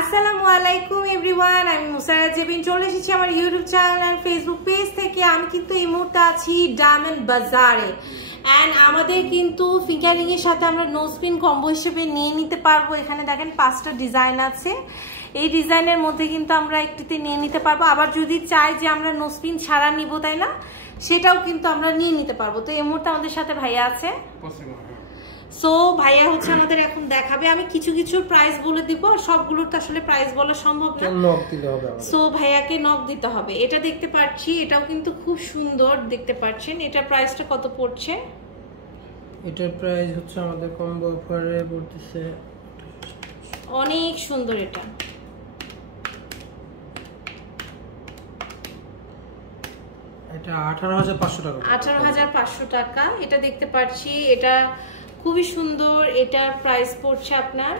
আসসালামু আলাইকুম এভরিওয়ান, আমি মুসারা জেবিন চলে এসেছি আমার ইউটিউব চ্যানেল আর ফেসবুক পেজ থেকে। আমি কিন্তু এই মুহূর্তে আছি ডায়মন্ড বাজারে অ্যান্ড আমাদের কিন্তু ফিঙ্গারিং এর সাথে আমরা নো স্ক্রিন কম্বো হিসেবে নিয়ে নিতে পারবো। এখানে দেখেন 5টা ডিজাইন আছে, এই ডিজাইনের মধ্যে কিন্তু আমরা একটিতে নিয়ে নিতে পারবো। আবার যদি চাই যে আমরা নো স্ক্রিন ছাড়া নিব, তাই না, সেটাও কিন্তু আমরা নিয়ে নিতে পারবো। তো এই মুহূর্তে আমাদের সাথে ভাইয়া আছে, সো ভাইয়া হচ্ছে আমাদের এখন দেখাবে। আমি কিছু কিছু প্রাইস বলে দিব, আর সবগুলোর তো আসলে প্রাইস বলা সম্ভব না, সো ভাইয়াকে নক দিতে হবে। এটা দেখতে পাচ্ছি, এটাও কিন্তু খুব সুন্দর দেখতে পাচ্ছেন। এটার প্রাইসটা কত পড়ছে? এটার প্রাইস হচ্ছে আমাদের কম্বো অফারে পড়তেছে অনেক সুন্দর। এটা 18,500 টাকা। 18,500 টাকা এটা দেখতে পাচ্ছি, এটা খুবই সুন্দর। এটার প্রাইস পড়ছে আপনার,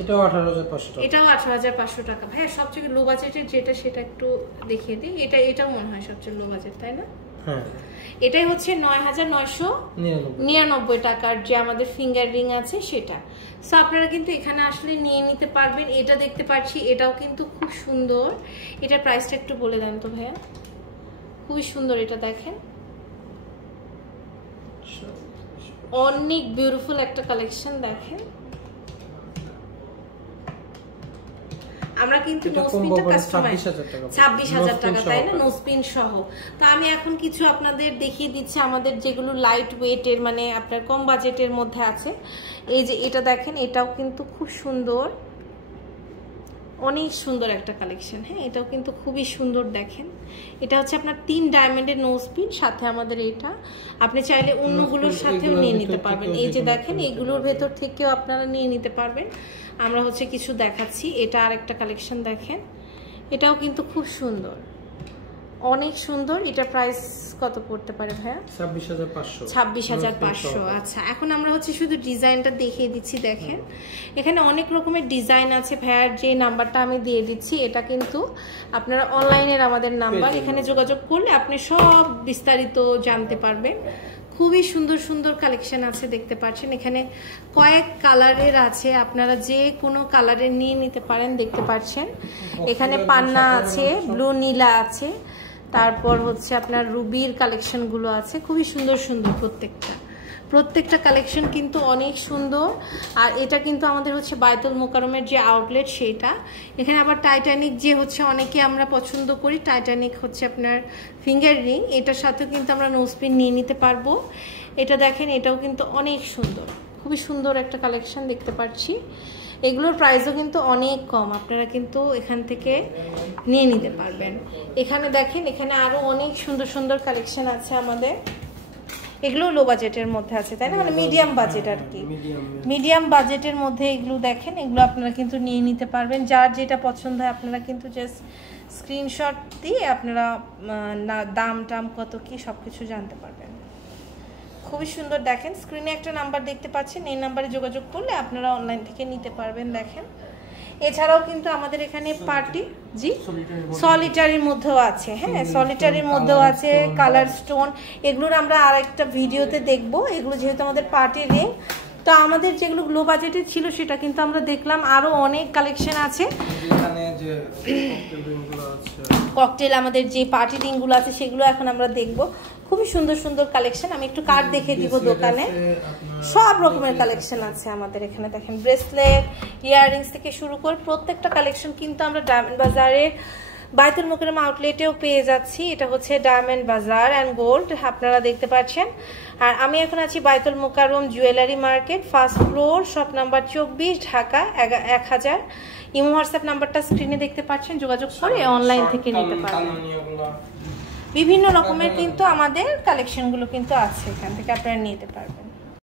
এটাও 18,500 টাকা। এটাও 18,500 টাকা। ভাইয়া সবচেয়ে লো বাজেটের যেটা সেটা একটু দেখিয়ে দিই। এটাও মনে হয় সবচেয়ে লো বাজেট, তাই না? হ্যাঁ, এটাই হচ্ছে 9,999 টাকার যে আমাদের ফিঙ্গার রিং আছে সেটা। সো আপনারা কিন্তু এখানে আসলে নিয়ে নিতে পারবেন। এটা দেখতে পাচ্ছি, এটাও কিন্তু খুব সুন্দর। এটার প্রাইসটা একটু বলে দেন তো ভাইয়া। খুবই সুন্দর, এটা দেখেন, অনেক বিউটিফুল একটা কালেকশন। দেখেন আমরা কিন্তু নো স্পিনটা কাস্টমাইজ 26,000 টাকা, তাই না, নো স্পিন সহ। তো আমি এখন কিছু আপনাদের দেখিয়ে দিচ্ছি আমাদের যেগুলো লাইট ওয়েটের, মানে আপনার কম বাজেটের মধ্যে আছে। এই যে এটা দেখেন, এটাও কিন্তু খুব সুন্দর, অনেক সুন্দর একটা কালেকশন। হ্যাঁ, এটাও কিন্তু খুবই সুন্দর। দেখেন এটা হচ্ছে আপনার 3 ডায়মন্ডের নো স্পিন, সাথে আমাদের এটা আপনি চাইলে অন্যগুলোর সাথেও নিয়ে নিতে পারবেন। এই যে দেখেন, এগুলোর ভেতর থেকেও আপনারা নিয়ে নিতে পারবেন। আমরা হচ্ছে কিছু দেখাচ্ছি। এটা আর একটা কালেকশন দেখেন, এটাও কিন্তু খুব সুন্দর, অনেক সুন্দর। এটা প্রাইস কত পড়তে পারে ভাইয়া? 26,500। আচ্ছা, এখন আমরা হচ্ছে শুধু ডিজাইনটা দেখিয়ে দিচ্ছি। দেখেন এখানে অনেক রকমের ডিজাইন আছে। ভাইয়ার যে নাম্বারটা আমি দিয়ে দিচ্ছি, এটা কিন্তু আপনারা অনলাইনের আমাদের নাম্বার, এখানে যোগাযোগ করলে আপনি সব বিস্তারিত জানতে পারবেন। খুবই সুন্দর সুন্দর কালেকশন আছে, দেখতে পাচ্ছেন। এখানে কয়েক কালারের আছে, আপনারা যে কোনো কালারের নিয়ে নিতে পারেন। দেখতে পাচ্ছেন এখানে পান্না আছে, ব্লু নীলা আছে, তারপর হচ্ছে আপনার রুবির কালেকশনগুলো আছে। খুবই সুন্দর সুন্দর প্রত্যেকটা কালেকশন কিন্তু অনেক সুন্দর। আর এটা কিন্তু আমাদের হচ্ছে বায়তুল মোকাররমের যে আউটলেট সেইটা। এখানে আবার টাইটানিক যে হচ্ছে অনেকে আমরা পছন্দ করি, টাইটানিক হচ্ছে আপনার ফিঙ্গার রিং, এটার সাথেও কিন্তু আমরা নো স্পিন নিয়ে নিতে পারবো। এটা দেখেন, এটাও কিন্তু অনেক সুন্দর, খুবই সুন্দর একটা কালেকশন দেখতে পাচ্ছি। এগুলোর প্রাইসও কিন্তু অনেক কম, আপনারা কিন্তু এখান থেকে নিয়ে নিতে পারবেন। এখানে দেখেন, এখানে আরো অনেক সুন্দর সুন্দর কালেকশন আছে আমাদের। এগুলো লো বাজেটের মধ্যে আছে, তাই না, মানে মিডিয়াম বাজেট আর কি, মিডিয়াম বাজেটের মধ্যে এগুলো দেখেন। এগুলো আপনারা কিন্তু নিয়ে নিতে পারবেন। যার যেটা পছন্দ হয় আপনারা কিন্তু জাস্ট স্ক্রিনশট দিয়ে আপনারা দাম টাম কত কি সবকিছু জানতে পারবেন। খুবই সুন্দর। দেখেন স্ক্রিনে একটা নাম্বার দেখতে পাচ্ছেন, এই নাম্বারে যোগাযোগ করলে আপনারা অনলাইন থেকে নিতে পারবেন। দেখেন এছাড়াও কিন্তু আমাদের এখানে পার্টি সলিটারির মধ্যেও আছে। হ্যাঁ, সলিটারির মধ্যেও আছে, কালার স্টোন, এগুলোর আমরা আরেকটা ভিডিওতে দেখব। এগুলো যেহেতু আমাদের পার্টি রিং, তো আমাদের যেগুলো লো বাজেটের ছিল সেটা কিন্তু আমরা দেখলাম। আরো অনেক কালেকশন আছে, ককটেল আমাদের যে পার্টি রিংগুলো আছে সেগুলো এখন আমরা দেখব। খুবই সুন্দর সুন্দর কালেকশন। আমি একটু কার্ড দেখিয়ে দিব। দোকানে সব রকমের কালেকশন আছে আমাদের এখানে। দেখেন ব্রেসলেট, ইয়াররিংস থেকে শুরু করে প্রত্যেকটা কালেকশন কিন্তু আমরা ডায়মন্ড বাজারের বায়তুল মোকাররম আউটলেটেও পেয়ে যাচ্ছি। এটা হচ্ছে ডায়মন্ড বাজার অ্যান্ড গোল্ড, আপনারা দেখতে পাচ্ছেন। আর আমি এখন আছি Baitul Mukarram jewellery market, first floor, shop number 24, Dhaka 1000। Imo WhatsApp নাম্বারটা স্ক্রিনে দেখতে পাচ্ছেন, যোগাযোগ করে অনলাইন থেকে নিতে পারবেন। বিভিন্ন রকমের কিন্তু আমাদের কালেকশনগুলো কিন্তু আছে, এখান থেকে আপনারা নিতে পারবেন।